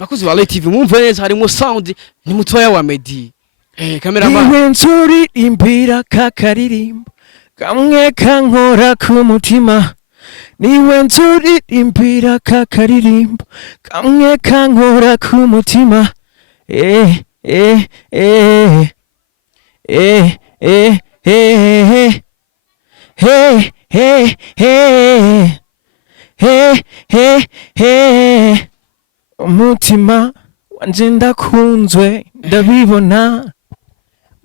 bakuzi ba Light TV mwumva neza harimo sound ni mutoya wa Meddy cameraman Niwe nzuririmbira kakaririmbo kamwe kankora ku mutima Niwe nzuririmbira kakaririmbo kamwe kankora ku mutima eh eh eh eh eh eh hey hey hey hey hey hey umutima wanje ndakunzwe ndabibona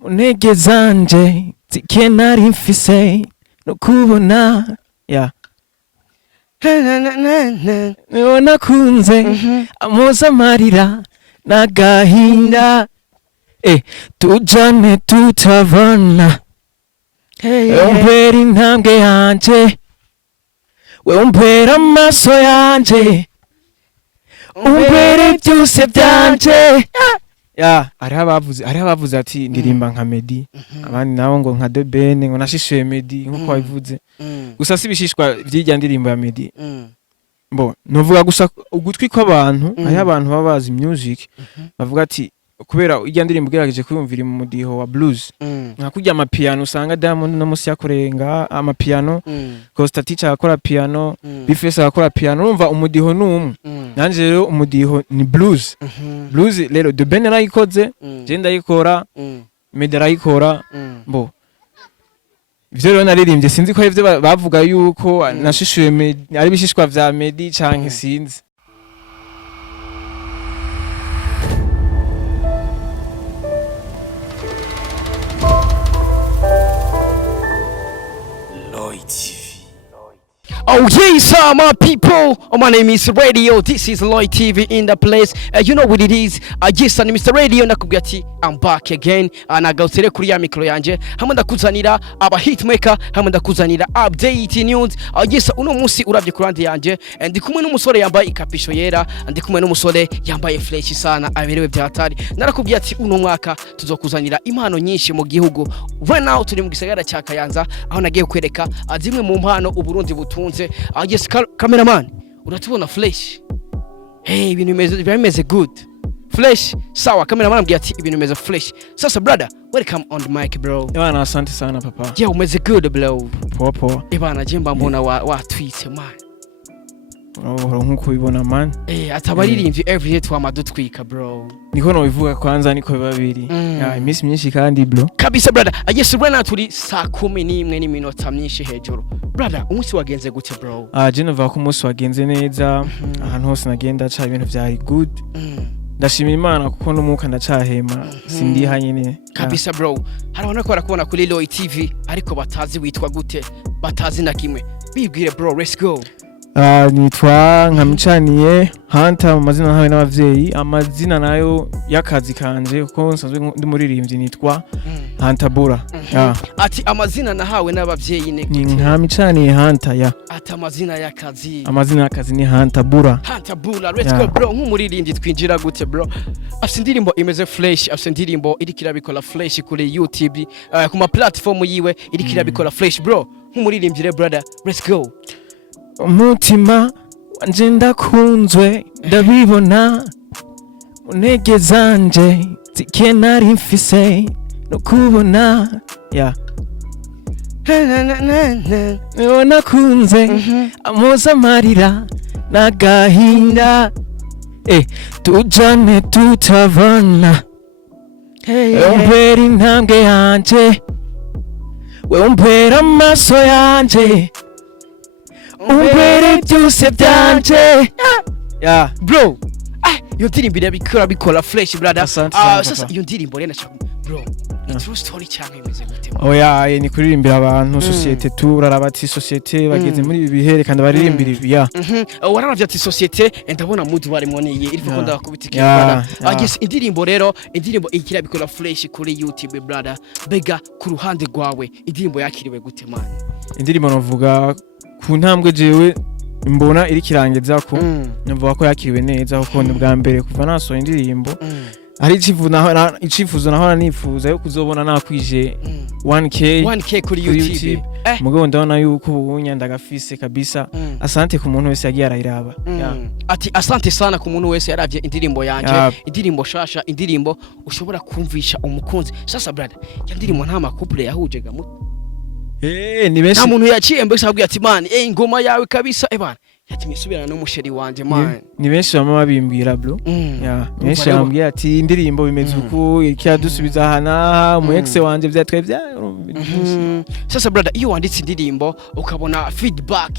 munege zanje zikenari mfise no kubona ya Niona kunze amoza marira nagahinda tujane tutavana Umbera intambwe yanje we umbera amaso yanje umbere byose byanje ya ari abavuze ati ndirimba nka Meddy abandi nabo ngo nka The Ben ngo nashishuye Meddy nkuko wabivuze gusa sibishishwa vyijya ndirimbo ya Meddy bo novuga gusa ugutwi kw'abantu ari abantu babazi music bavuga ati kubera ijya ndirimbo gerageje kwiyumvira mu mudiho wa blues nka kujya amapiano usanga Diamond no musi yakorenga amapiano Costa Teacher akora piano Bifese akora piano urumva umudiho numwe nanje rero umudiho ni blues blues rero The Ben arayikoze je ndayikora Meddy arayikora bo ivyo rero naririmbye sinzi ko ivyo bavuga yuko nashishuye Meddy ari bishishwa vya Meddy canke sinzi Oh yes, my people. Oh, my name is Radio. This is Lloyd TV in the place. You know what it is. Yes, and Mr. Radio nakubwira ati I'm back again. Nagarutsere kuri ya mikro yanje. Hamwe ndakuzanira aba hitmaker, hamwe ndakuzanira update news. Yes, uno munsi uravye kurandi yanje. Ndi kumwe n'umusore yambaye ikapisho yera, ndi kumwe n'umusore yambaye fresh sana, aberewe byatari. Narakubwira ati uno mwaka tuzokuzanira impano nyinshi mu gihugu. Right now turi mu gisagara cya Kayanza aho nagiye kwereka zimwe mu mpano uburundi butunze. Yes, cameraman, uratubona flash. Hey, ibintu bimeze good. Flash, sawa, cameraman ambia ati ibintu bimeze flash. Sasa brother, welcome on the mic bro. Bana asante sana papa. Yeah, umeze good bro. Popo. Bana jemba mbona wa tweet man. Oro nkuko ubibona man. Atabaririmbyi every day twamadutwika bro. Niko no bivuga kwanza niko babiri. Iminsi myinshi kandi bro. Kabisa brother. Yes, right turi saa 11 n'iminota myinshi hejuru. Brother, umunsi wagenze gute bro? Je nova ko umunsi wagenze neza. Ahantu hose nagenda cha ibintu vyari good. Ndashimira Imana kuko n'umuka ndacahema sindi hanyine. Kabisa bro. Harabona ko barakubona kuri Lloyd TV ariko batazi witwa gute, batazi na kimwe. Bibwire bro, let's go. Nitwa nkamicaniye Hunter mu mazina nawe n'abavyeyi amazina nayo yakazi kanje kuko nsanzwe ndi muririmbyi nitwa Hunter Bura ati amazina nahawe n'abavyeyi ne ni nkamicaniye Hunter ya ati amazina y'akazi ni Hunter Bura let's go bro nk'umuririmbyi twinjira gute bro afite indirimbo imeze fresh afite indirimbo iri kirabikora fresh kuri YouTube ku ma platform yiwe iri kirabikora fresh bro nk'umuririmbyi brother let's go umutima wanje ndakunzwe ndabibona munege zanje zikenari mfise no kubona ya Niona kunze amoza marira nagahinda tujane tutavana umbera intambwe yanje we umbera amaso yanje umbere byose byanje ya bro iyo ndirimbo irabikora fresh brother sasa iyo ndirimbo rena bro true story cyangwa imeze gute oya ni kuririmbira abantu societe turaraba ati societe bageze muri ibi bihere kandi baririmbira ibi ya wararavye ati societe ndabona mudu barimo niye iri ko ndakubitikira brother yes indirimbo rero indirimbo ikirabikora fresh kuri YouTube brother bega ku ruhande rwawe indirimbo yakiriwe gute man indirimbo novuga ku ntambwe jewe mbona iri kirangiza ko nyumva ko yakiriwe neza kuko ni bwa mbere kuva nasohoye indirimbo ari icifuzo naho nifuza yo kuzobona nakwije 1k kuri YouTube mugabo ndabona yuko ubunya ndagafise kabisa asante ku muntu wese yagiye arayiraba ati asante sana ku muntu wese yaravye indirimbo yanje indirimbo shasha indirimbo ushobora kumvisha umukunzi sasa brother ya ndirimbo nta makouple yahuje gamu ni benshi nta muntu yaciye mbese abwiye ati man ingoma yawe kabisa bana yatumye subirana n'umusheri wanje man ni benshi bama babimbwira bro benshi bambwiye ati indirimbo bimeze uku ikiyadusubiza hana mu ex wanje vyatwevya sasa brother iyo wanditse indirimbo ukabona feedback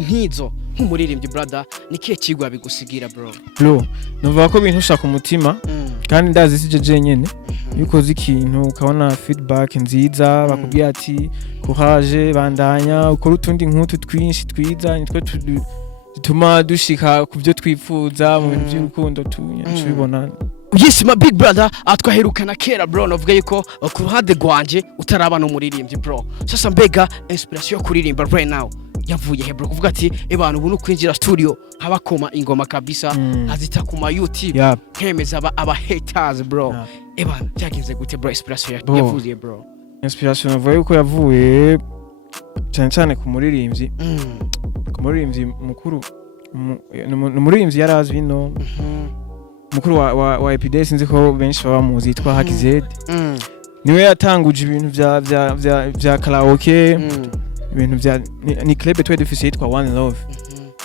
nkizo nk'umuririmbyi brother nikiye kigwa bigusigira bro numva ko bintu ushaka umutima kandi ndazi sije jenyene yuko zikintu ukabona feedback nziza bakubwiye ati courage bandanya ukora utundi nk'utu twinshi twiza nitwe bituma dushika ku byo twifuza mu bintu by'urukundo tubibona. Yes my big brother atwaherukana kera bro navuga yuko ku ruhande rwanje utaraba no muririmbyi bro sasa mbega inspiration yo kuririmba right now yavuye he bro kuvuga ati abantu ubu kwinjira studio habakoma ingoma kabisa azita ku ma YouTube kemeza aba haters bro ebana byagenze gute bro inspiration yavuye bro inspiration navuye yuko yavuye cyane ku muririmbyi mukuru umuririmbyi yarazwi no mukuru wa Epidesi nzi ko benshi baba muzi yitwa Hakized niwe yatanguje ibintu vya karaoke ibintu vya ni club Meddy Afise yitwa One Love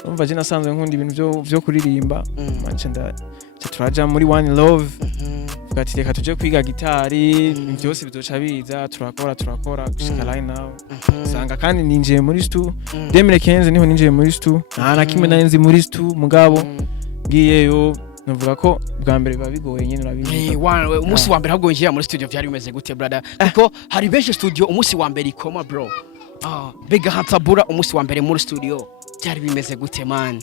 umva je nasanzwe nkunda ibintu vyo kuririmba manje turaja muri One Love ugati reka tuje kwiga gitari byose bizoca biza turakora gushika line now sanga kandi ninjiye muri stu 2015 niho ninjiye muri stu na kimwe nayenzi muri stu mugabo ngiyeyo navuga ko bwa mbere babigoye nyine urabizi umunsi wa mbere ahubwo ngiye muri studio byari bimeze gute brother kuko hari benshi studio umunsi wa mbere ikoma bro bega hatabura umunsi wa mbere muri studio byari bimeze gute man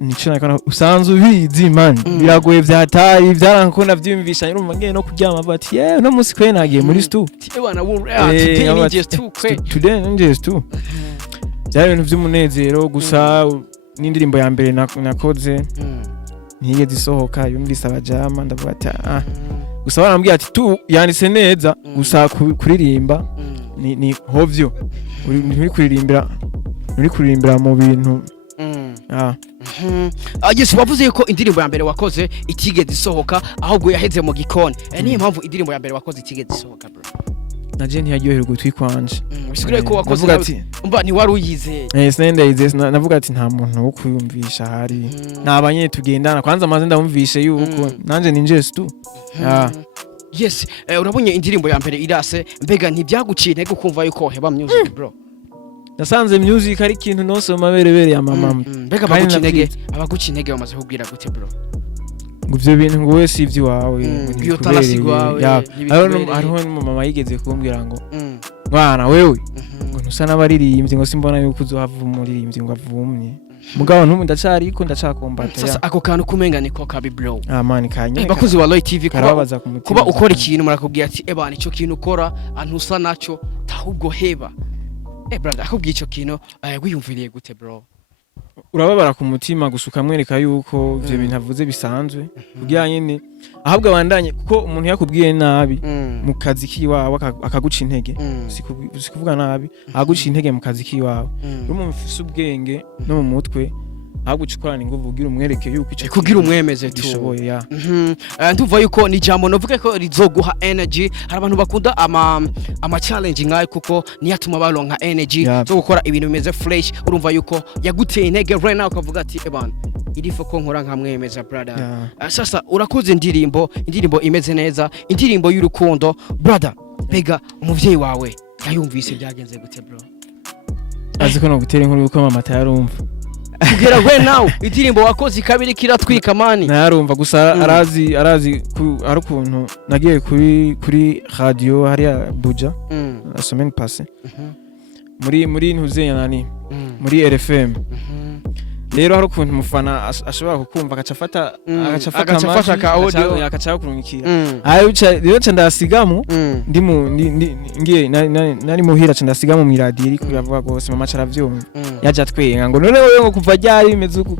nico nakana usanzwe ubizi man biragoye vyataye byaranko navyumvisha nyirumva ngiye no kuryama bati no munsi kwe nagiye muri stu bana today ninjye stu kwe today ninjye stu byari ibintu vy'umunezero gusa n'indirimbo ya mbere nakoze ntigeze isohoka yumvise abajama ndavuga ati gusa barambwiye ati tu yanditse neza gusa kuririmba ni hovyo uri kuririmbira mu bintu Yes wavuze ko indirimbo ya mbere wakoze itigeze isohoka ahubwo yaheze mu gikoni niyo mpamvu indirimbo ya mbere wakoze itigeze isohoka bro naje ntiyaryohera gutwi kwanje bisigure ko wakoze umba ni wari uyizeye sinendayizeye navuga ati nta muntu wo kuyumvisha hari nabanye tugendana kwanza maze ndamumvishe yuko nanje ninje stu yes urabonye indirimbo ya mbere irase mbega ntibyaguciye intege kumva yuko heba music bro nasanze music ari ikintu nose mu maberebere ya mama mbega abaguciye intege bamaze kubwira gute bro nguvyo bintu ngo wese ivyi wawe iyo tarasigwawe hariho mama yigeze kumbwira ngo mwana wewe ngo ntusa n'abaririmbyi ngo simbona yuko uzohava umuririmbyi ngo avumye mugabo ntumu ndacariko ndacakombata sasa ako kantu kumenga niko kabi bro man kanye bakuzi wa Light TV kuba ukora ikintu murakubwira ati ebana ico kintu ukora antusa naco tahubwo heba brother akubwiye ico kintu wiyumviriye gute bro urababara ku mutima gusuka mwereka yuko ivyo bintu avuze bisanzwe kugira nyene ahabwa bandanye kuko umuntu yakubwiye nabi mu kazi kiwawe akaguca intege sikuvuga nabi aguca intege mu kazi kiwawe umuntu ufise ubwenge no mu mutwe aguca ikorana inguvu ugira umwereke yuko ico kugira umwemeze tushoboye nduva yuko ni jambo novuga ko rizoguha energy hari abantu bakunda ama challenge nkaye kuko niyatuma baronka energy zo gukora ibintu bimeze fresh urumva yuko yaguteye intege right now ukavuga ati ebana irifo ko nkora nkamwemeza brother sasa urakoze indirimbo imeze neza indirimbo y'urukundo brother bega umuvyeyi wawe yayumvise byagenze gute bro aziko no gutera inkuru yuko mama tayarumva kugera right now indirimbo wakoze ikabiri kiratwika mani narumva gusa arazi ari ukuntu nagiye kuri radio hariya Buja la semaine passée muri ntuzenya nani muri RFM rero hari ukuntu umufana ashobora kukumva agacafata agacafata ka audio akacaho kurungikira rero nca ndasigamo ngiye nari muhira nca ndasigamo mu radio iri kuravuga gose mama caravyumva yaje atwenga ngo none wewe ngo kuva ryari bimeze uku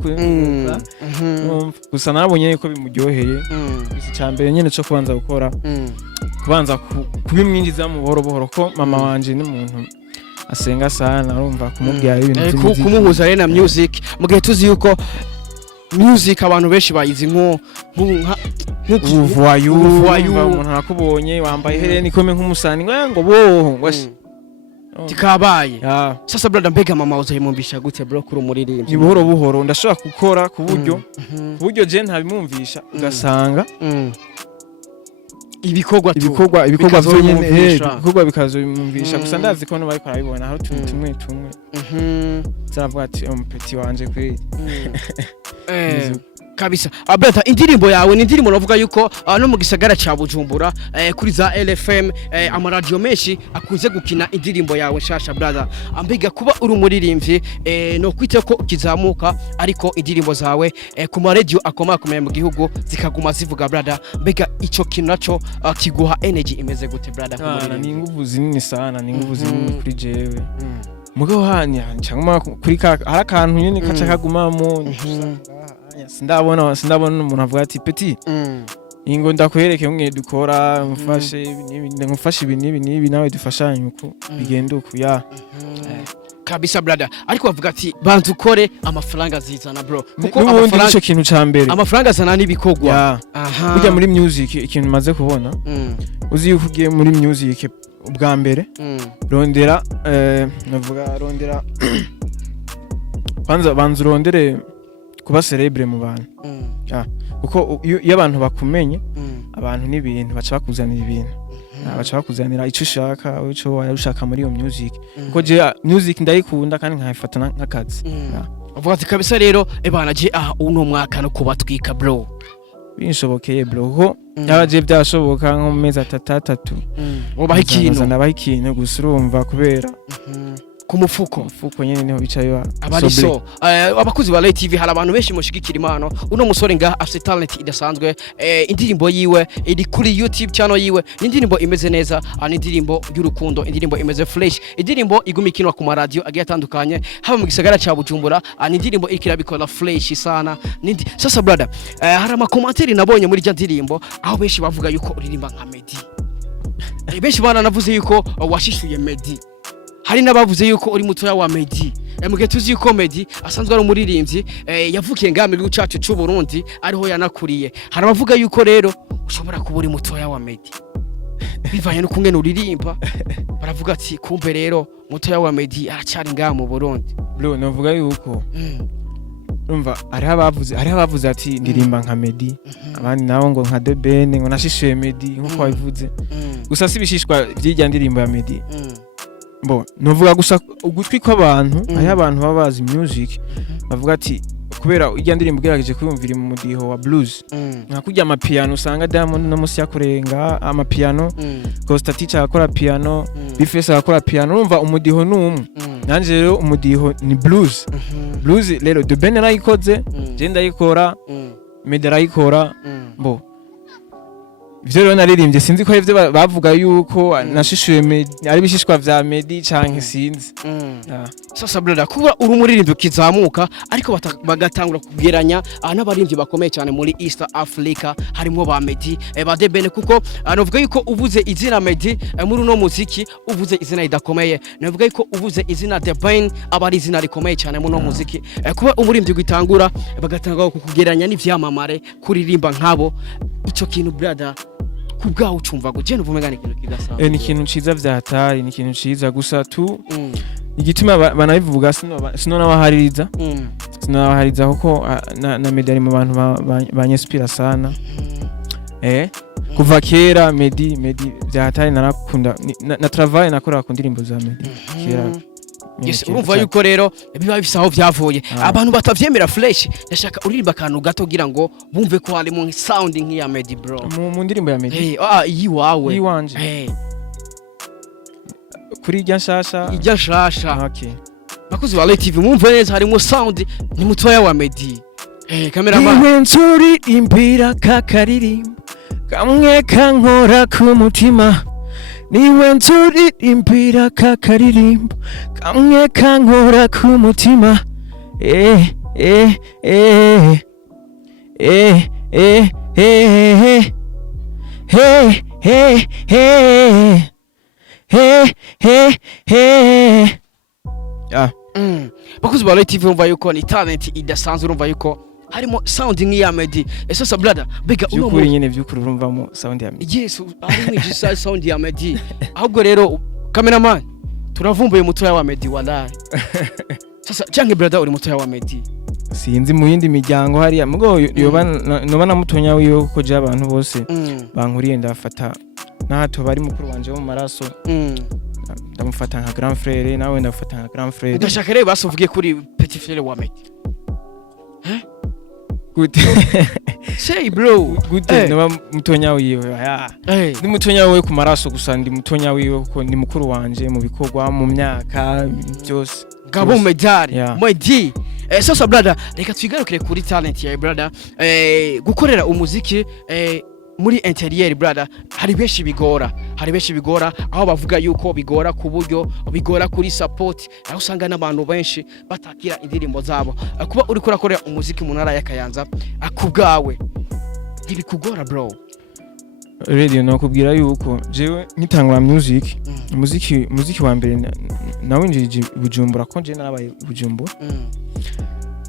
gusa nabonye ko bimuryoheye cyambere nyene cyo kubanza gukora kubanza kubimwinjiza mu buhoro buhoro ko mama wanje ni umuntu asenga sana urumva kumubwira ibintu kumuhuza rena music mu gihe tuzi yuko music abantu benshi bayizi ubuvayu umuntu nakubonye wambaye hereni kome nk'umusani ngo boho tikabaye sasa brother mbega mama uzayimumbisha gute bro kuri umuririmvyi ni buhoro buhoro ndashobora gukora ku buryo je ntabimumvisha ugasanga ibikorwa bikazomumvisha gusa ndazi ko no bariko arabibona aho tumwe zavuga ati umupeti wanje kweli kabisa abeta indirimbo yawe ni indirimbo navuga yuko no mu gisagara ca Bujumbura kuri za LFM amaradio menshi akunze gukina indirimbo yawe shasha brother ambega kuba uri umuririmvyi no kwite ko ukizamuka ariko indirimbo zawe ku maradio akomakomeye mu gihugu zikaguma zivuga brother mbega ico kintu naco kiguha energy imeze gute brother ku muririmvyi ni nguvu zinini sana ni nguvu zinini kuri jewe mugabo hanya cyangwa kuri harakantu nyene kaca kagumamo sindabona umuntu avuga ati peti ingo ndakwereke umwe dukora mufashe ibi nawe dufashanye uko bigenda uko kabisa brother ariko bavuga ati bantu ukore amafaranga zizana bro kuko amafaranga nico kintu cambere amafaranga zana nibikogwa burya muri music ikintu maze kubona uzi yuko ugiye muri music ubwa mbere rondera navuga rondera banza urondere kuba celebre mu bantu kuko iyo abantu bakumenye abantu n'ibintu baca bakuzanira ibintu baca bakuzanira ico ushaka ico washaka muri iyo music kuko je music ndayikunda kandi nkayifata nk'akazi uvuga ati kabisa rero ebana je uno mwaka no kubatwika bro binshobokeye bro ko yabaje byashoboka nko mu mezi atatu ubaha ikintu gusa urumva kubera ku mufuko nyene niho bicaye abari so abakuzi ba Light TV hari abantu benshi mushigikira impano uno musore nga afite talent idasanzwe indirimbo yiwe iri kuri YouTube channel yiwe indirimbo imeze neza indirimbo y'urukundo indirimbo imeze fresh indirimbo igumikinwa ku maradio agiye atandukanye haba mu gisagara ca Bujumbura indirimbo ikira bikora fresh sana sasa brother hari ama commentaire nabonye muri rya ndirimbo aho benshi bavuga yuko uririmba nka Meddy benshi bana navuze yuko washishuye Meddy hari nabavuze yuko uri mutoya wa Meddy mugihe tuzi yuko Meddy asanzwe ari umuririmbyi yavukiye ngamwe mu cyacu cy'u Burundi ariho yanakuriye hari abavuga yuko rero ushobora kuba uri mutoya wa Meddy bivanye no kungena uririmba baravuga ati kumbe rero mutoya wa Meddy aracyari ngamwe mu Burundi bro navuga yuko umva ari abavuze ati ndirimba nka Meddy abandi nabo ngo nka The Ben ngo nashishuye Meddy nkuko wabivuze gusa sibishishwa byijya ndirimbo ya Meddy novuga gusa ugutwi kw'abantu ari abantu babazi music bavuga ati kubera ijya ndirimbo gerageje kuyumvira mu mudiho wa blues nakujya amapiano usanga Diamond no musi yakorenga amapiano Costa Teacher akora piano Bifese akora piano urumva umudiho numwe nanje rero umudiho ni blues rero The Ben arayikoze je ndayikora Meddy arayikora ivyo rero naririmbye sinzi ko ivyo bavuga yuko nashishuye ari bishishwa vya Meddy canke sinzi sasa brother kuba uri umuririmbyi ukizamuka ariko bagatangura kugeranya n'abaririmbyi bakomeye cyane muri East Africa harimo ba Meddy ba The Ben kuko navuga yuko uvuze izina Meddy muri uno muziki uvuze izina ridakomeye navuga yuko uvuze izina The Ben abari izina rikomeye cyane muri uno muziki kuba umuririmbyi gitangura bagatangura kukugeranya n'ivyamamare kuririmba nkabo ico kintu brother kubgaho ucumva guje n'uvumegane kintu kidasanzwe ni kintu ciza vyatari ni kintu ciza gusa tu igituma banabivuga sino nabahaririza kuko na Meddy ari mu bantu banyespira sana kuva kera Meddy vyatari narakunda na travail nakora ku ndirimbo za Meddy kera yes urumva yuko rero biba bisaho vyavuye abantu batavyemera fresh yashaka uririmba akantu gato gira ngo bumve ko hari mu sound nk'iya Meddy bro mu ndirimbo ya Meddy yiwawe yiwanje kuri ijya nshasha okay bakuzi ba Light TV mwumve neza harimo sound ni mutoya wa Meddy cameraman niwe nzuririmbira kakaririmbo kamwe kankora ku mutima niwe nzuririmbira kakaririmbo kamwe kankora ku mutima eh eh eh eh eh eh hey hey hey hey hey hey bakuzi ba Light TV umva yuko ni talent idasanzwe urumva yuko harimo sound nk'iya Meddy sasa brother bega uno byukuri nyine byukuri urumvamo sound ya Meddy yes harimo igisa sound ya Meddy ahubwo rero cameraman turavumbuye mutoya wa Meddy wallahi sasa canke brother uri mutoya wa Meddy sinzi mu yindi miryango hariya mugo yoba noba namutonya wiwe kuko je abantu bose bankuriye ndafata nato bari mukuru wanje mu maraso ndamufata nka grand frère nawe ndafata nka grand frère ndashaka rero basovuge kuri petit frère wa Meddy good say bro good noba mutonya wiwe ni mutonya wiwe ku maraso gusa ndi mutonya wiwe kuko ni mukuru wanje mu bikorwa mu myaka byose ngabo Meddy sasa brother reka twigarukire kuri talent ya brother gukorera umuziki muri interieur brother hari benshi bigora aho bavuga yuko bigora ku buryo bigora kuri support aho usanga n'abantu benshi batakira indirimbo zabo kuba uri kurakorera umuziki mu ntara ya Kayanza akubwawe ntibikugora bro radio nakubwira yuko jewe nkitangura muziki wa mbere nawinjije Bujumbura ko je narabaye Bujumbura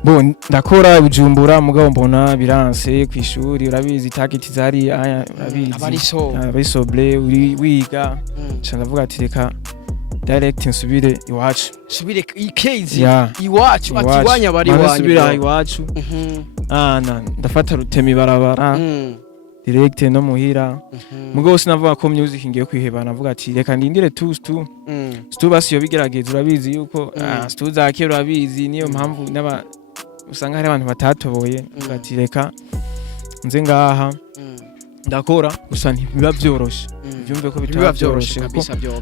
bon ndakora Bujumbura mugabo mbona biranse kwishuri urabizi target zari urabizi abisoble wiga ndavuga ati reka direct nsubire iwacu subire ikezi iwacu ati wanya bari wanya subira iwacu ndafata rutemi barabara direct no muhira mugabo sinavuga ko music ngiye kwiheba navuga ati reka ndindire stu basi yo bigerageza urabizi yuko stu zakera urabizi niyo mpamvu usanga hari abantu batatoboye ati reka nze ngaha ndakora gusa ntibiba byoroshe byumve ko bitaba byoroshe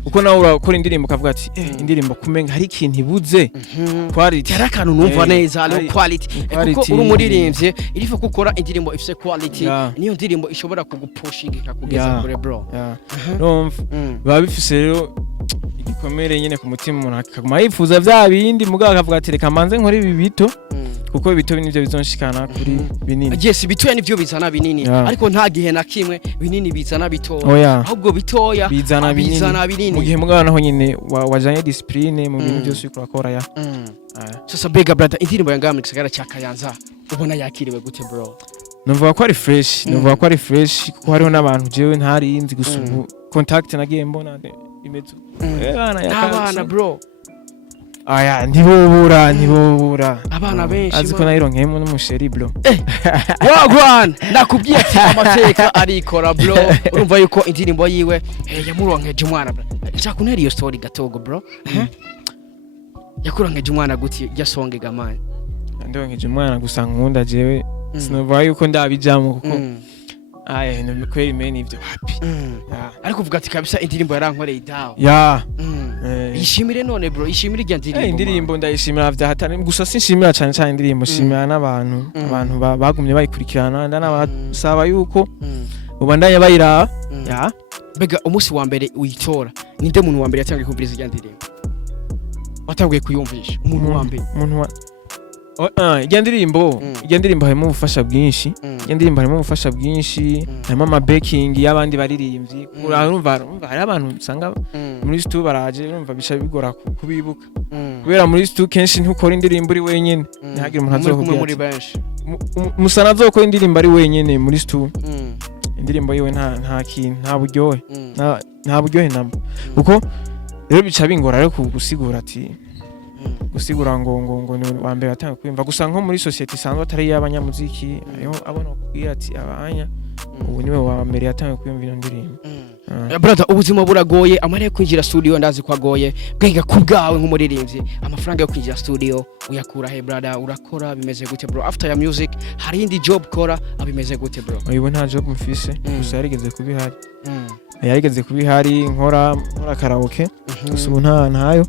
uko nawe urakora indirimbo kavuga ati indirimbo kumenga hari ikintu ibuze quality hari akantu numva neza no quality kuko uri umuririmbyi irifu gukora indirimbo ifise quality niyo ndirimbo ishobora kugupushinga kugeza kure bro baba bifise rero igikomere nyine ku mutima umuntu akaguma yifuza vya bindi mugabo akavuga ati reka manze nkore ibi bito kuko ibito nivyo bizonshikana kuri binini yes bitoya nivyo bizana binini ariko nta gihe na kimwe binini bizana bitoya ahubwo bitoya bizana binini mu gihe mugabo naho nyine wajanye discipline mu bintu byose ukora sasa bega brother indirimbo yanga mu gisagara cya Kayanza ubona yakiriwe gute bro numva ko ari fresh kuko hariho n'abantu jewe ntari inzi gusubu contact nagiye mbona imezo abana bro ntibobura abana benshi aziko nayironkeyemo n'umusheri bro wagwan nakubwiye ati amateka arikora bro urumva yuko indirimbo yiwe yamuronkeje umwana bro nshaka iyo story gatogo bro yakuronkeje umwana guti yasonge gamani ndonkeje umwana gusa nkunda jewe sinovuga yuko ndabijamo kuko no kweli meni ivyo happy ariko uvuga ati kabisa indirimbo yarankoreye dawo ishimire none bro ishimire irya ndirimbo indirimbo ndayishimira vya hatari gusa sinshimira cyane indirimbo shimira n'abantu bagumye bayikurikirana ndanabasaba yuko ubandanye bayira bega umunsi wa mbere uyitora ninde muntu wa mbere yatangiye kumviriza irya ndirimbo watangiye kuyumvisha umuntu wa mbere irya ndirimbo harimo ubufasha bwinshi harimo amabaking y'abandi baririmbyi urumva hari abantu usanga muri studio baraje urumva bisha bigora kubibuka kubera muri studio kenshi ntukora indirimbo uri wenyene ntihagire umuntu azokubwira muri benshi musana azokora indirimbo ari wenyene muri studio indirimbo yiwe nta kintu nta buryohe namba kuko rero bica bingora rero gusigura ati gusigura ngo wa mbere atanga kwimva gusa nko muri society isanzwe atari y'abanyamuziki ayo abona kubwira ati abanya ubu niwe wa mbere atanga kwimva iyo ndirimbo brother ubuzima buragoye amare kwinjira studio ndazi ko agoye bwega kubgawe nk'umuririmbyi amafaranga yo kwinjira studio uyakura he brother urakora bimeze gute bro after your music hari indi job kora abimeze gute bro uyu nta job mfise gusa yarigeze kubihari nkora karaoke gusa ubu ntayo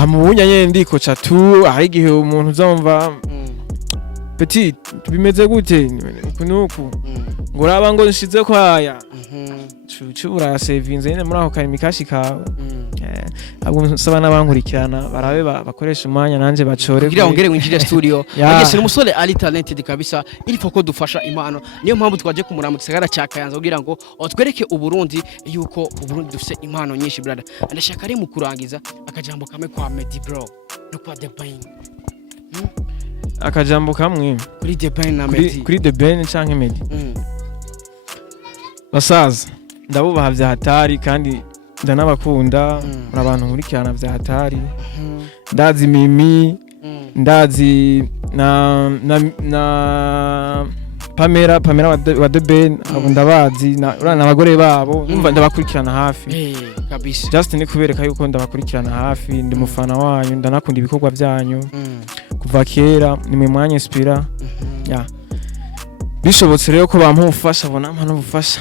hamubunya nyene ndikoca tu hari igihe umuntu uzumva petit bimeze gute kunuku ngo uraba ngo nshize kwaya cucu urasevinze nyene muri aho karimi kashi kawe abo nsaba n'abankurikirana barabe bakoresha umwanya nanje bacore kugira ongere winjire studio agese umusore ali talented kabisa ilifo ko dufasha impano niyo mpamvu twaje kumuramutsa gisagara cya Kayanza kugira ngo otwereke uburundi yuko uburundi dufite impano nyinshi brother andashaka ari mu kurangiza akajambo kamwe kwa Meddy bro no kwa The Bain akajambo kamwe kuri The Bain na Meddy kuri The Bain canke Meddy basaza ndabubaha vya hatari kandi ndanabakunda muri abantu nkurikirana vya hatari ndazi Mimi ndazi na Pamela wa The Bain abo ndabazi urana abagore babo numva ndabakurikirana hafi kabisa just ni kubereka yuko ndabakurikirana hafi ndi mufana wanyu ndanakunda ibikorwa byanyu kuva kera ni mwe mwanya inspira bishobotse rero ko bampufasha bona mpano bufasha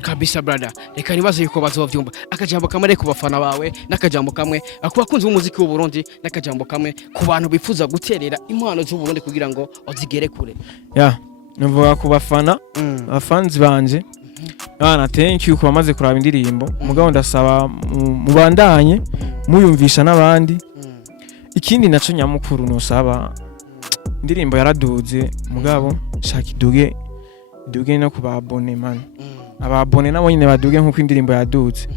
kabisa brother reka nibaze yuko bazovyumva akajambo kamwe ku bafana bawe nakajambo kamwe ku bakunzi b'umuziki w'u Burundi nakajambo kamwe ku bantu bifuza guterera impano z'u Burundi kugira ngo ozigere kure numva ku bafana abafanzi banje thank you ko bamaze kuraba indirimbo mugabo ndasaba mubandanye muyumvisha n'abandi ikindi naco nyamukuru nosaba indirimbo yaraduze mugabo shaka duge no kubabone man ababone nabo nyine baduge nkuko indirimbo yaduze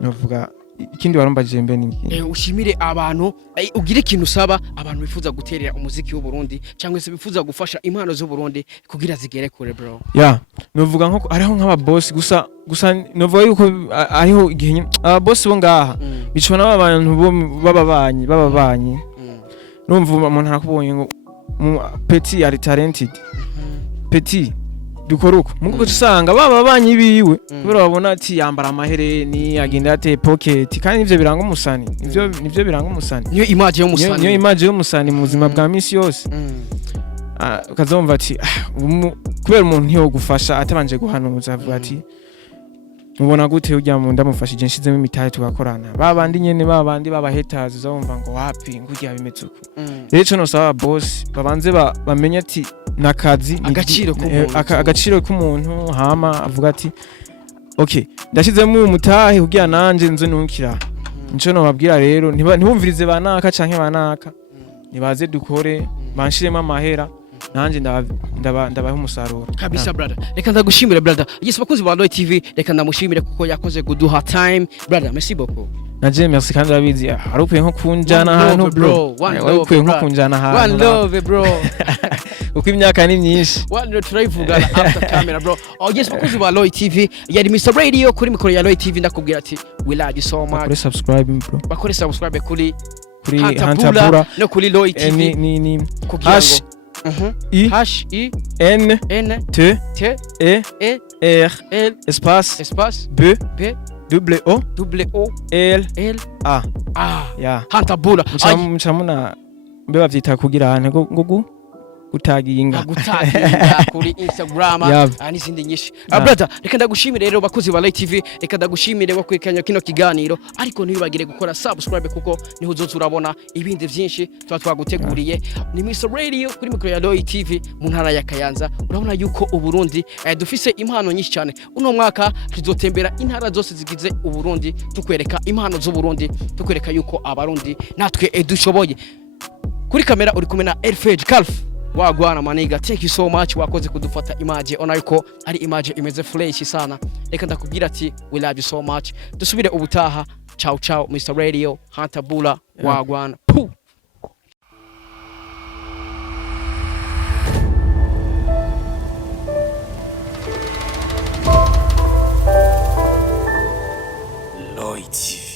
novuga ikindi waromba jembe ni ushimire abantu ugire ikintu usaba abantu bifuza guterera umuziki w'u Burundi cyangwa se bifuza gufasha impano z'u Burundi kugira zigere kure bro novuga nko ariho nk'aba boss gusa novuga yuko ariho igihe aba boss bo ngaha bicona abantu bababanyi numva umuntu arakubonye ngo Petit ari talented Petit dukoruko muko usanga bababanyi biwe kubera babona ati yambara amahereni agenda ate pocket kandi ivyo biranga umusani nivyo biranga umusani niyo image y'umusani mu buzima bwa misi yose ukazomva ati kubera umuntu ntiyo gufasha atabanje guhanuza avuga ati mubona gute ujya mu ndamufashije nshizemo imitahe tugakorana babandi nyene babandi baba haters uzumva ngo wapi ngujya bimeze uko rero no saba boss babanze bamenye ati nakazi agaciro k'umuntu hama avuga ati okay ndashizemo umutahe kugira nanje nzo nukira nico no babwira rero ntibumvirize banaka canke banaka nibaze dukore banshiremo amahera nanje ndabaha umusaruro kabisa brother reka ndagushimire brother bakunzi ba Roy TV reka ndamushimire kuko yakoze kuduha time brother merci beaucoup naje merci kandi abizi harupuye nko kunjana hano bro harupuye nko kunjana hano one love bro uko imyaka ni myinshi one turayivugana after camera bro bakunzi ba Roy TV yari Mr Radio kuri mikoro ya Roy TV ndakubwira ati we love you so much bakore subscribe kuri Hantapura no kuri Roy TV ni N T E R espace B O L A Hantapura mchamuna mbeba vyita kugira ane ngo gutaginga kuri Instagram n'izindi nyinshi brother reka ndagushimire rero bakuzi ba Roy TV reka ndagushimire bakwikanya kino kiganiro ariko ntibagire gukora subscribe kuko niho uzoza urabona ibindi byinshi tuba twaguteguriye ni Mr Radio kuri mikoro ya Roy TV mu ntara ya Kayanza urabona yuko uburundi dufise impano nyinshi cyane uno mwaka tuzotembera intara zose zigize uburundi tukwereka impano z'u Burundi tukwereka yuko abarundi natwe dushoboye kuri kamera uri kumena Elfage Calf wagwana maniga thank you so much wakoze kudufata image ona yuko ari image imeze fresh sana reka ndakubwira ati we love you so much dusubire ubutaha ciao Mr Radio Hantapura wagwana Roy TV.